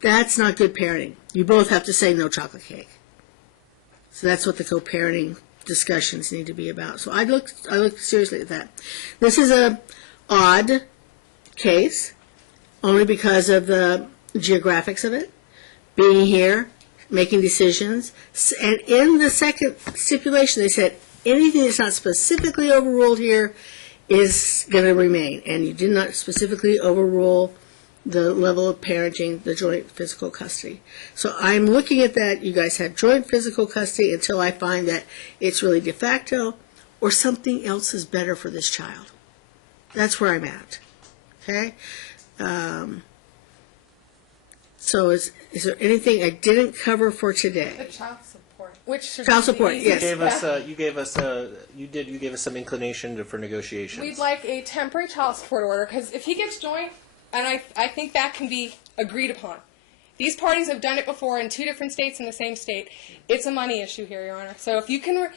That's not good parenting. You both have to say no chocolate cake. So that's what the co-parenting discussions need to be about. So I look seriously at that. This is a odd case, only because of the geographics of it, being here, making decisions. And in the second stipulation, they said anything that's not specifically overruled here is going to remain. And you did not specifically overrule the level of parenting, the joint physical custody. So I'm looking at that. You guys have joint physical custody until I find that it's really de facto or something else is better for this child. That's where I'm at. Okay? So is there anything I didn't cover for today? The child support. Which should Child be the support, easiest yes. You gave us some inclination for negotiations. We'd like a temporary child support order, because if he gets joint, and I think that can be agreed upon. These parties have done it before in 2 different states in the same state. It's a money issue here, Your Honor. So if you can,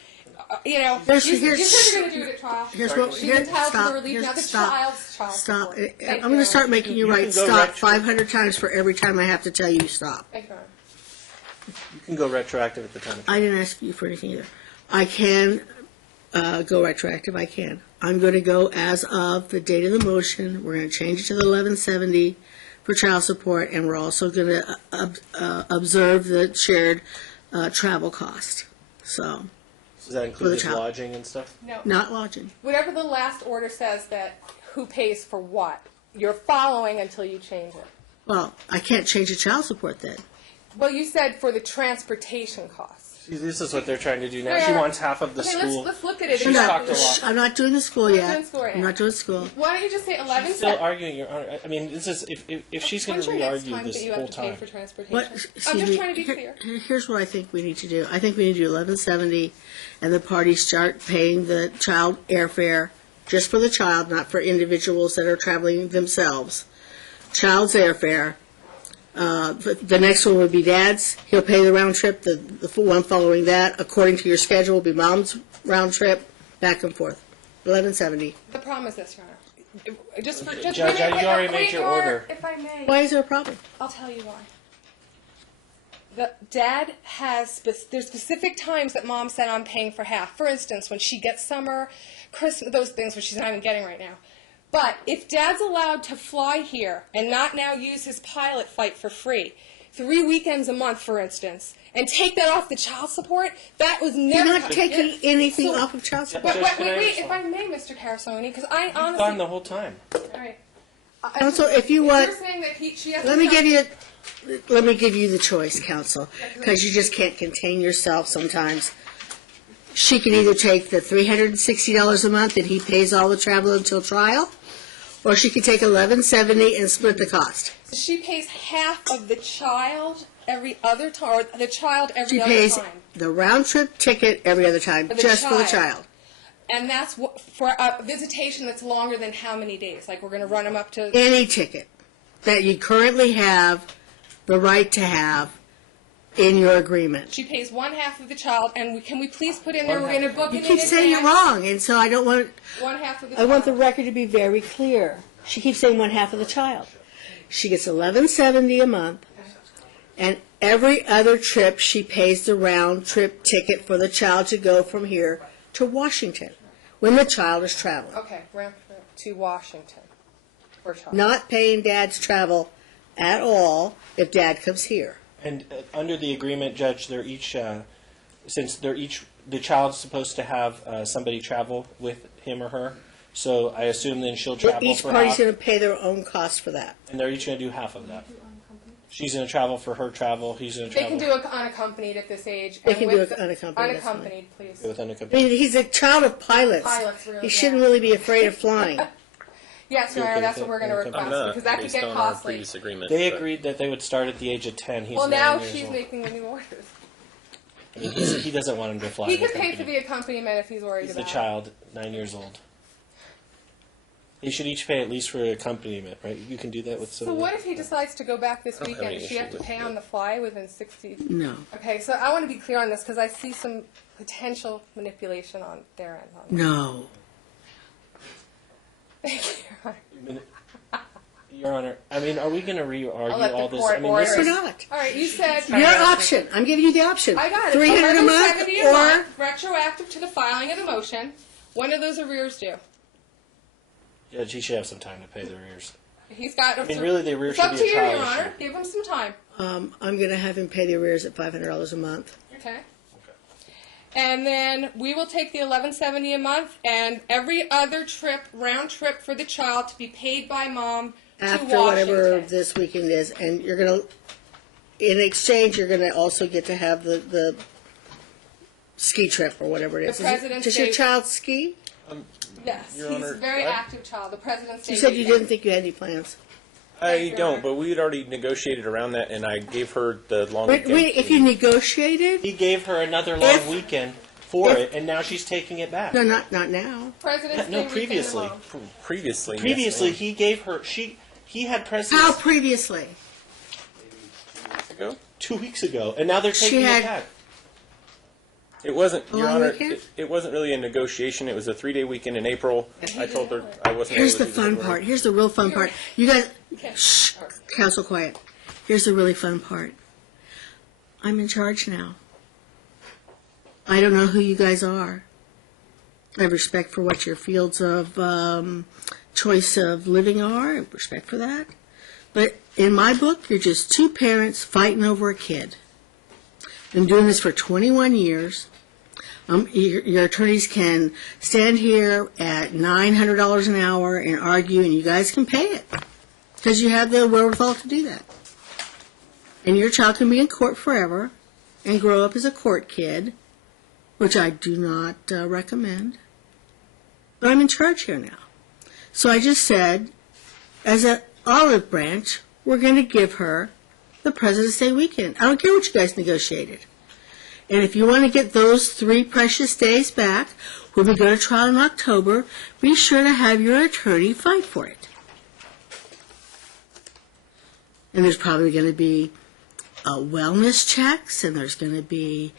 you said you're going to do it at trial. Here's what, She's entitled to the relief. Now the child's child Stop. support. I'm going to start making you write can go stop retro- 500 times for every time I have to tell you stop. Thank you, Your Honor. You can go retroactive at the time of I didn't ask you for anything either. I can go retroactive. I can. I'm going to go as of the date of the motion. We're going to change it to the 1170 for child support, and we're also going to observe the shared travel cost. So, Does that include his child. lodging and stuff? No. not lodging. Whatever the last order says that who pays for what, you're following until you change it. Well, I can't change the child support then. Well, you said for the transportation costs. See, this is what they're trying to do now. She wants half of the Okay, school. let's look at it. She's talked a lot. I'm not doing the school Not yet. doing school right I'm now. not doing school. Why don't you just say 11 Still cents? arguing, Your Honor. I mean, this is if she's going to re-argue this you whole have to pay time. for transportation. What, I'm excuse just me, trying to be clear. Here's what I think we need to do. I think we need to do 1170, and the parties start paying the child airfare just for the child, not for individuals that are traveling themselves. Child's airfare. The next one would be Dad's. He'll pay the round trip. The one following that, according to your schedule, will be Mom's round trip, back and forth. 1170. The problem is this, Your Honor. Just Judge, wait, you already made your Honor, order. If I may, Why is there a problem? I'll tell you why. The dad has there's specific times that Mom said I'm paying for half. For instance, when she gets summer, Christmas, those things which she's not even getting right now. But if Dad's allowed to fly here and not now use his pilot flight for free, 3 weekends a month, for instance, and take that off the child support, that was never... You're not taking anything off of child support. Wait, if I may, Mr. Carasoni, because I honestly... Gone the whole time. All right. Counsel, if you want... You're saying that she has Let me give you the choice, counsel, because you just can't contain yourself sometimes. She can either take the $360 a month and he pays all the travel until trial, or she could take $1170 and split the cost. She pays half of the child every other time, or the child every She other pays time. the round trip ticket every other time, For the just for the child. child. And that's for a visitation that's longer than how many days? Like, we're going to run them up to... Any ticket that you currently have the right to have in your agreement. She pays one half of the child, and can we please put in there, we're going to book it in You keep advance. saying it wrong, and so I don't want... One half of the I child. want the record to be very clear. She keeps saying one half of the child. She gets $11.70 a month, and every other trip she pays the round trip ticket for the child to go from here to Washington when the child is traveling. Okay, round trip to Washington for child. Not paying Dad's travel at all if Dad comes here. And under the agreement, Judge, they're each, since they're each, the child's supposed to have somebody travel with him or her. So I assume then she'll travel Each for party's half, going to pay their own cost for that. and they're each going to do half of that. She's going to travel for her travel. He's going to They travel. can do it unaccompanied at this age. They and can do with it unaccompanied, that's fine. Unaccompanied, please. with I unaccompanied. mean, he's a child of pilots. Pilots, really, He shouldn't yeah. really be afraid of flying. Yes, Your Okay, Honor, that's okay, what we're going to okay. request, I'm not, because that could based get on our costly. previous agreement. They but- agreed that they would start at the age of 10. He's Well, 9 now years she's old. making the new orders. I mean, he doesn't want him to fly. He in the could pay for company. the accompaniment if he's worried He's the about it. child, 9 years old. They should each pay at least for accompaniment, right? You can do that with So somebody. what if he decides to go back this don't have weekend? any Does she issue have to with pay that. on the fly within 60? No. Okay, so I want to be clear on this because I see some potential manipulation on their end. On No. Thank you, Your Honor. Your Honor, I mean, are we going to re-argue I'll let the all this? court I mean, order this We're is, not. All right, you said Your option. I'm giving you the option. I got it. $300 a month $11.70 a or month, retroactive to the filing of the motion. When do those arrears due? Judge, he should have some time to pay the arrears. He's got. I mean, really, the arrears It's up should to be you, a trial Your issue. Honor. Give him some time. I'm going to have him pay the arrears at $500 a month. Okay. And then we will take the $11.70 a month, and every other trip, round trip for the child, to be paid by mom to After Washington. whatever this weekend is, and you're going to, in exchange, you're going to also get to have the ski trip or whatever it is. The President's Does your Day- child ski? Yes, Your he's Honor, a very I- active child. The President's Day You said you weekend. didn't think you had any plans. I don't, but we had already negotiated around that, and I gave her the long weekend. Wait, if you negotiated? He gave her another long If- weekend for if- it, and now she's taking it back. No, not now. President's No, Day weekend previously. alone. Previously, yes, Previously, ma'am. he gave her, he had precedence How previously? Ago? 2 weeks ago, and now they're She taking had- it back. It wasn't, Your long Honor. weekend? It wasn't really a negotiation. It was a 3-day weekend in April. I told her I wasn't. Here's able the to do fun February. part. Here's the real fun part. You guys, Okay. shh, counsel quiet. Here's the really fun part. I'm in charge now. I don't know who you guys are. I have respect for what your fields of choice of living are. I have respect for that. But in my book, you're just two parents fighting over a kid. Been doing this for 21 years. Your attorneys can stand here at $900 an hour and argue, and you guys can pay it because you have the wherewithal to do that. And your child can be in court forever and grow up as a court kid, which I do not recommend. But I'm in charge here now. So I just said, as an olive branch, we're going to give her the President's Day weekend. I don't care what you guys negotiated. And if you want to get those 3 precious days back, when we go to trial in October, be sure to have your attorney fight for it. And there's probably going to be wellness checks, and there's going to be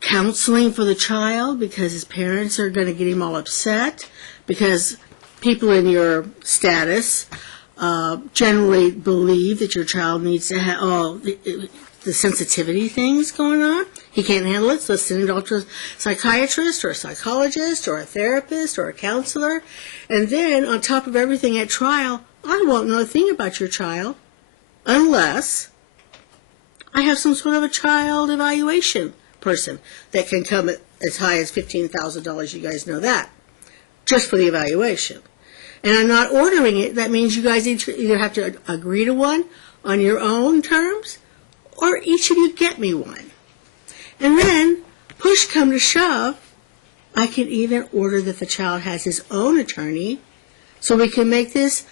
counseling for the child because his parents are going to get him all upset because people in your status generally believe that your child needs to have the sensitivity things going on. He can't handle it, so send him to a psychiatrist or a psychologist or a therapist or a counselor. And then, on top of everything at trial, I won't know a thing about your child unless I have some sort of a child evaluation person that can come as high as $15,000. You guys know that, just for the evaluation. And I'm not ordering it. That means you guys either have to agree to one on your own terms, or each of you get me one. And then, push come to shove, I can even order that the child has his own attorney, so we can make this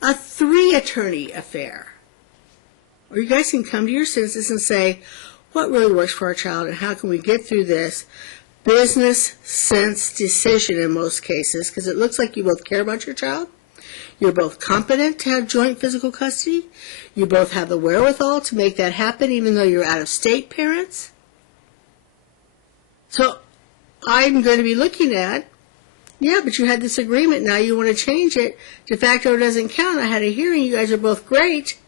a 3-attorney affair. Or you guys can come to your senses and say, what really works for our child and how can we get through this business sense decision in most cases, because it looks like you both care about your child. You're both competent to have joint physical custody. You both have the wherewithal to make that happen, even though you're out-of-state parents. So I'm going to be looking at, yeah, but you had this agreement, now you want to change it. De facto doesn't count. I had a hearing. You guys are both great.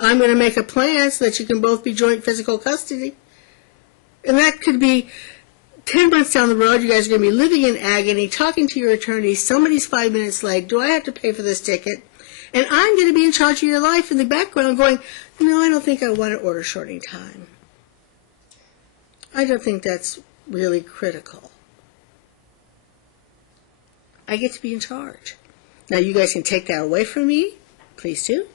I'm going to make a plan so that you can both be joint physical custody. And that could be 10 months down the road, you guys are going to be living in agony, talking to your attorney, somebody's 5 minutes late, do I have to pay for this ticket? And I'm going to be in charge of your life in the background going, no, I don't think I want to order shorting time. I don't think that's really critical. I get to be in charge. Now, you guys can take that away from me, please do.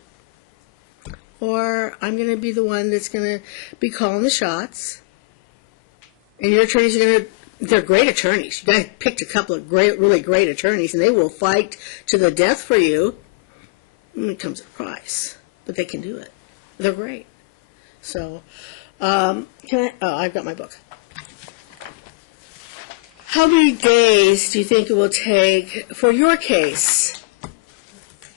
Or I'm going to be the one that's going to be calling the shots. And your attorneys are going to, they're great attorneys. You guys picked a couple of great, really great attorneys, and they will fight to the death for you. And it comes at a price. But they can do it. They're great. So, I've got my book. How many days do you think it will take for your case?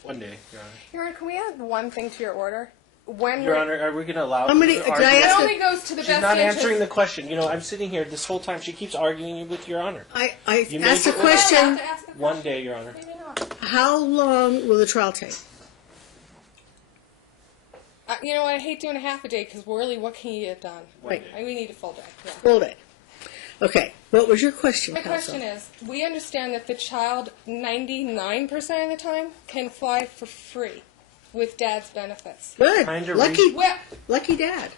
1 day, Your Honor. Your Honor, can we add one thing to your order? Your Honor, are we going to allow How many? her to Can argue? I It ask only goes to the She's best not interest. answering the question. You know, I'm sitting here this whole time. She keeps arguing with Your Honor. I You made asked a your order. question. I have to ask the 1 question. day, Your Honor. Maybe not. How long will the trial take? You know, I hate doing a half a day because really, what can you get done? Right. We need a full day. Yeah. Full day. Okay. What was your question, My counsel? question is, we understand that the child 99% of the time can fly for free with dad's benefits. Good. Kinda Lucky, Well, lucky dad.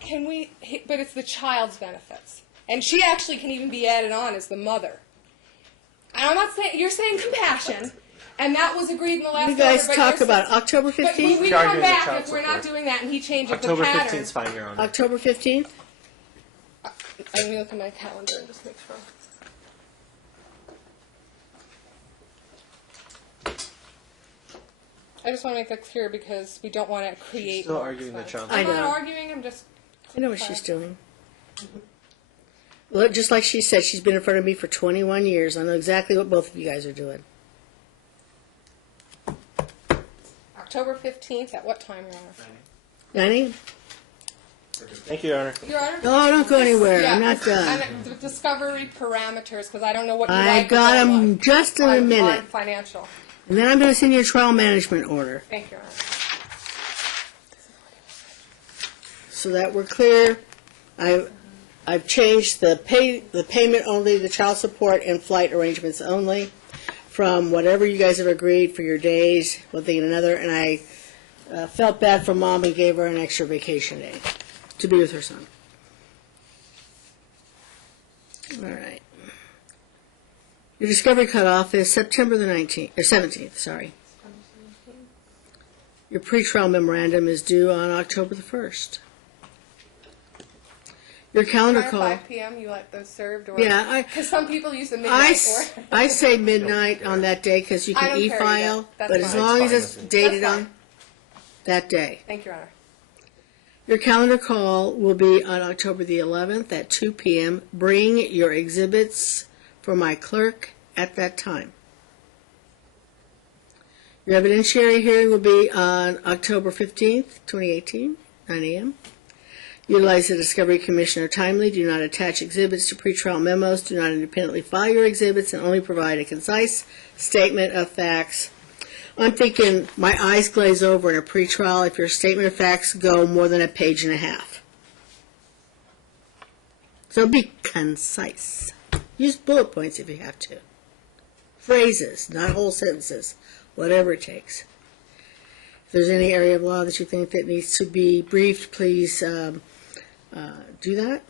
can we, but it's the child's benefits. And she actually can even be added on as the mother. And I'm not saying, you're saying compassion, and that was agreed in the last You guys order, but talk you're about saying- October But 15th? we Charge come her the back child if we're not support. doing that, and he changes October the 15th pattern. is fine, Your Honor. October 15th? Let me look at my calendar and just make sure. I just want to make that clear because we don't want to create. still more arguing the expense. child I'm support. I not know. arguing. I'm just. I know what she's doing. Well, just like she said, she's been in front of me for 21 years. I know exactly what both of you guys are doing. October 15th, at what time, Your Honor? 9 a.m.? Thank you, Your Honor. Your Honor? No, don't go anywhere. I'm not And done. the discovery parameters, because I don't know what you I like or got don't them like. just in a On minute. financial. And then I'm going to send you a trial management order Thank you, Your Honor. so that we're clear. I've changed the payment only, the child support and flight arrangements only from whatever you guys have agreed for your days, one thing and another, and I felt bad for Mom and gave her an extra vacation day to be with her son. All right. Your discovery cutoff is September the 19th, or 17th, sorry. Your pretrial memorandum is due on October the 1st. Your calendar Prior call. 5 p.m. You let those served, or Yeah, because some people use the midnight for. I say midnight on that day because you I can don't care e-file, either. That's but as fine. long as That's it's fine with dated That's on fine. that day. Thank you, Your Honor. Your calendar call will be on October the 11th at 2 p.m. Bring your exhibits for my clerk at that time. Your evidentiary hearing will be on October 15th, 2018, 9 a.m. Utilize the Discovery Commissioner timely. Do not attach exhibits to pretrial memos. Do not independently file your exhibits and only provide a concise statement of facts. I'm thinking my eyes glaze over in a pretrial if your statement of facts go more than a page and a half. So be concise. Use bullet points if you have to. Phrases, not whole sentences, whatever it takes. If there's any area of law that you think that needs to be briefed, please do that.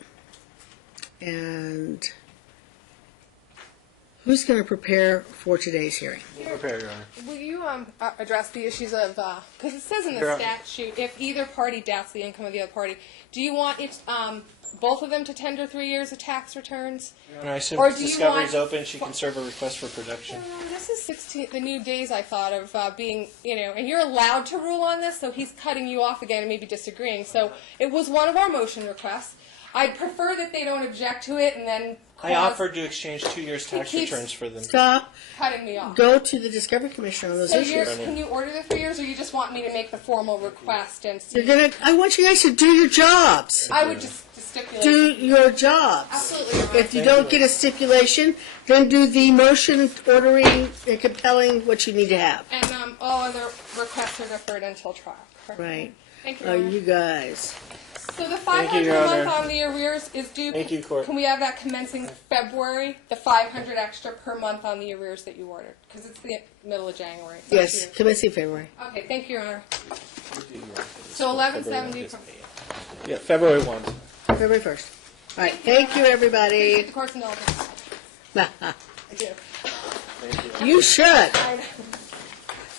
And who's going to prepare for today's hearing? Prepare, Your Honor. Will you address the issues of, because it says in the Your Honor. statute, if either party doubts the income of the other party, do you want it, both of them to tender 3 years of tax returns? Your Honor, I assume Or if do you discovery's want- open, she can serve a request for production. This is 16, the new days I thought of being, and you're allowed to rule on this, so he's cutting you off again and maybe disagreeing. So it was one of our motion requests. I'd prefer that they don't object to it and then I offered to exchange 2 years tax keeps- returns for them. Stop. cutting me off. Go to the Discovery Commission on those So issues. can you order the 3 years, or you just want me to make the formal request and see? I want you guys to do your jobs. I would just stipulate. Do your jobs. Absolutely, Your Honor. If you don't get a stipulation, then do the motion ordering and compelling what you need to have. And all other requests are deferred until trial. Correct? Right. Thank you, Oh, Your Honor. you guys. So the Thank you, 500 Your a month Honor. on the arrears is due. Thank you, Court. Can we have that commencing February? The 500 extra per month on the arrears that you ordered, because it's the middle of January. So Yes, it's commencing February. Okay, thank you, Your Honor. So 1170. Yeah, February 1. February 1st. All right, thank you, everybody. Appreciate the court's indulgence. I do. You should. I know.